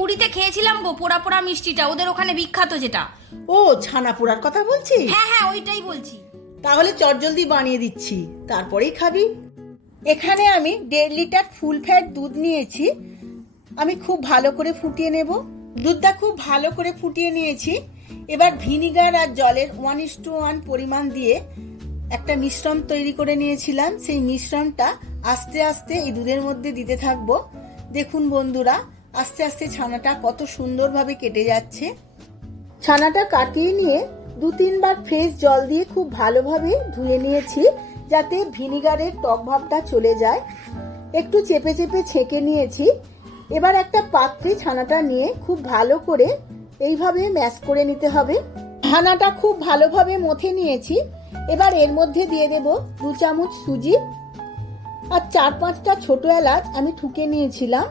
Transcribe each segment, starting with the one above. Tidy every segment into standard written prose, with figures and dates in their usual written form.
পুরীতে খেয়েছিলাম গো পোড়া পোড়া মিষ্টিটা, ওদের ওখানে বিখ্যাত যেটা। ও, ছানা পোড়ার কথা বলছিস? হ্যাঁ হ্যাঁ, ওইটাই বলছি। তাহলে চটজলদি বানিয়ে দিচ্ছি, তারপরেই খাবি। এখানে আমি 1.5 লিটার ফুল ফ্যাট দুধ নিয়েছি। আমি খুব ভালো করে ফুটিয়ে নেব। দুধটা খুব ভালো করে ফুটিয়ে নিয়েছি। এবার ভিনিগার আর জলের 1:1 পরিমাণ দিয়ে একটা মিশ্রণ তৈরি করে নিয়েছিলাম। সেই মিশ্রণটা আস্তে আস্তে এই দুধের মধ্যে দিতে থাকবো। দেখুন বন্ধুরা, আস্তে আস্তে ছানাটা কত সুন্দরভাবে কেটে যাচ্ছে। ছানাটা কাটিয়ে নিয়ে 2-3 বার ফ্রেশ জল দিয়ে খুব ভালোভাবে ধুয়ে নিয়েছি, যাতে ভিনিগারের টক ভাবটা চলে যায়। একটু চেপে চেপে ছেঁকে নিয়েছি। এবার একটা পাত্রে ছানাটা নিয়ে খুব ভালো করে এইভাবে ম্যাশ করে নিতে হবে। ছানাটা খুব ভালোভাবে মথে নিয়েছি। এবার এর মধ্যে দিয়ে দেব 2 চামচ সুজি আর 4-5টা ছোট এলাচ আমি ঠুকে নিয়েছিলাম,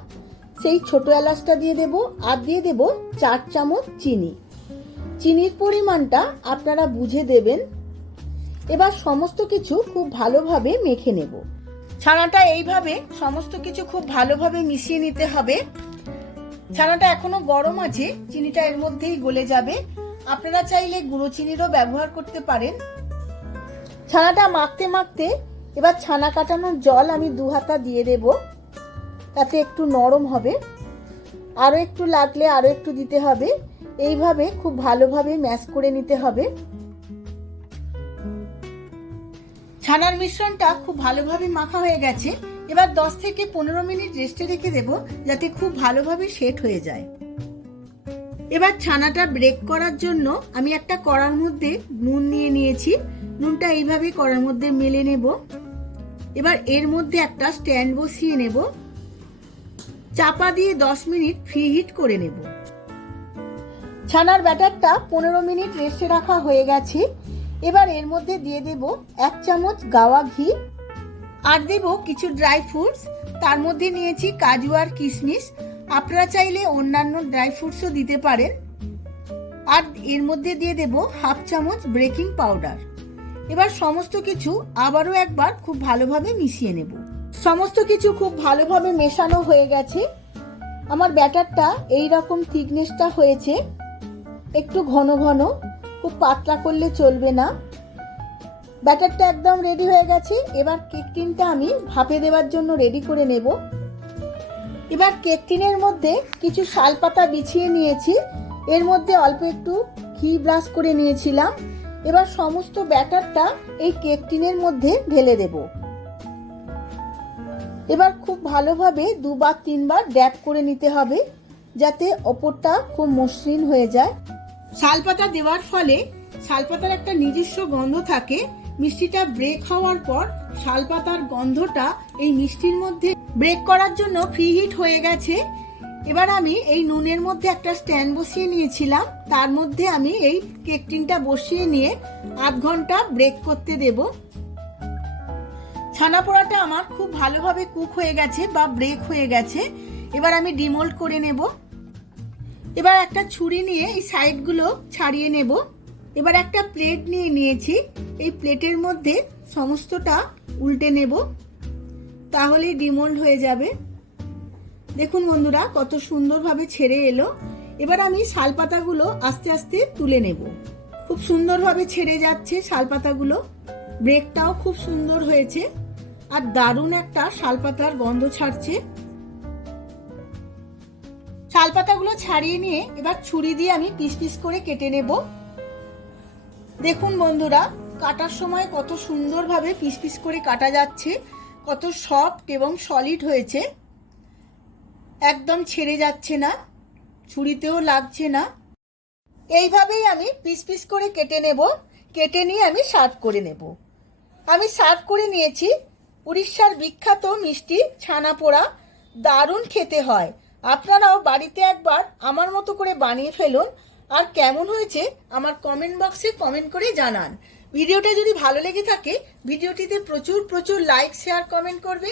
সেই ছোট এলাচটা দিয়ে দেব। আর দিয়ে দেব 4 চামচ চিনি। চিনির পরিমাণটা আপনারা বুঝে দেবেন। এবার সমস্ত কিছু খুব ভালোভাবে মেখে নেব। ছানাটা এইভাবে সমস্ত কিছু খুব ভালোভাবে মিশিয়ে নিতে হবে। ছানাটা এখনো গরম আছে, চিনিটা এর মধ্যেই গলে যাবে। আপনারা চাইলে গুঁড়ো চিনিরও ব্যবহার করতে পারেন। ছানাটা মাখতে মাখতে এবার ছানা কাটানোর জল আমি 2 হাতা দিয়ে দেব, তাতে একটু নরম হবে। আরও একটু লাগলে আরও একটু দিতে হবে। এইভাবে খুব ভালোভাবে ম্যাশ করে নিতে হবে। ছানার মিশ্রণটা খুব ভালোভাবে মাখা হয়ে গেছে। এবার 10 থেকে 15 মিনিট রেস্টে রেখে দেব, যাতে খুব ভালোভাবে সেট হয়ে যায়। এবার ছানাটা ব্রেক করার জন্য আমি একটা কড়ার মধ্যে নুন নিয়ে নিয়েছি। নুনটা এইভাবে কড়ার মধ্যে মেলে নেব। এবার এর মধ্যে একটা স্ট্যান্ড বসিয়ে নেব। চাপা দিয়ে 10 মিনিট প্রি হিট করে নেব। ছানার ব্যাটারটা 15 মিনিট রেস্টে রাখা হয়ে গেছে। এবার এর মধ্যে দিয়ে দেব 1 চামচ গাওয়া ঘি আর দেব কিছু ড্রাই ফ্রুটস। তার মধ্যে নিয়েছি কাজু আর কিশমিশ। আপনারা চাইলে অন্যান্য ড্রাই ফ্রুটসও দিতে পারেন। আর এর মধ্যে দিয়ে দেব 1/2 চামচ বেকিং পাউডার। এবার সমস্ত কিছু আবারও একবার খুব ভালোভাবে মিশিয়ে নেব। সমস্ত কিছু খুব ভালোভাবে মেশানো হয়ে গেছে। আমার ব্যাটারটা এই রকম থিকনেসটা হয়েছে, একটু ঘন ঘন, খুব পাতলা করলে চলবে না। ব্যাটারটা একদম রেডি হয়ে গেছে। এবার কেক টিনটা আমি ভাপে দেওয়ার জন্য রেডি করে নেব। এবার কেক টিনের মধ্যে কিছু শালপাতা বিছিয়ে নিয়েছি। এর মধ্যে অল্প একটু ঘি ব্রাশ করে নিয়েছিলাম। এবার সমস্ত ব্যাটারটা এই কেক টিনের মধ্যে ঢেলে দেব। এবার খুব ভালোভাবে 2 বা 3 বার ড্যাপ করে নিতে হবে, যাতে ওপরটা খুব মসৃণ হয়ে যায়। শালপাতা দেওয়ার ফলে শালপাতার একটা নিজস্ব গন্ধ থাকে। মিষ্টিটা ব্রেক হওয়ার পর শালপাতার গন্ধটা এই মিষ্টির মধ্যে ব্রেক করার জন্য প্রি হিট হয়ে গেছে। এবার আমি এই নুনের মধ্যে একটা স্ট্যান্ড বসিয়ে নিয়েছিলাম, তার মধ্যে আমি এই কেক টিনটা বসিয়ে নিয়ে আধ ঘন্টা ব্রেক করতে দেব। ছানা পোড়াটা আমার খুব ভালোভাবে কুক হয়ে গেছে বা ব্রেক হয়ে গেছে। এবার আমি ডিমোল্ড করে নেব। এবার একটা ছুরি নিয়ে এই সাইডগুলো ছাড়িয়ে নেব। এবার একটা প্লেট নিয়ে নিয়েছি। এই প্লেটের মধ্যে সমস্তটা উল্টে নেব, তাহলেই ডিমোল্ড হয়ে যাবে। দেখুন বন্ধুরা, কত সুন্দরভাবে ছেড়ে এলো। এবার আমি শালপাতাগুলো আস্তে আস্তে তুলে নেব। খুব সুন্দরভাবে ছেড়ে যাচ্ছে শালপাতাগুলো। ব্রেকটাও খুব সুন্দর হয়েছে আর দারুণ একটা শালপাতার গন্ধ ছাড়ছে। শালপাতাগুলো ছাড়িয়ে নিয়ে এবার ছুরি দিয়ে আমি পিস পিস করে কেটে নেব। দেখুন বন্ধুরা, কাটার সময় কত সুন্দরভাবে পিস পিস করে কাটা যাচ্ছে, কত সফট এবং সলিড হয়েছে। একদম ছেড়ে যাচ্ছে না, ছুরিতেও লাগছে না। এইভাবেই আমি পিস পিস করে কেটে নেব। কেটে নিয়ে আমি সার্ভ করে নেব। আমি সার্ভ করে নিয়েছি। উড়িষ্যার বিখ্যাত মিষ্টি ছানা পোড়া, দারুণ খেতে হয়। আপনারাও বাড়িতে একবার আমার মতো করে বানিয়ে ফেলুন। আর কেমন হয়েছে আমার কমেন্ট বক্সে কমেন্ট করে জানান। ভিডিওটা যদি ভালো লেগে থাকে ভিডিওটিতে প্রচুর প্রচুর লাইক, শেয়ার, কমেন্ট করবেন।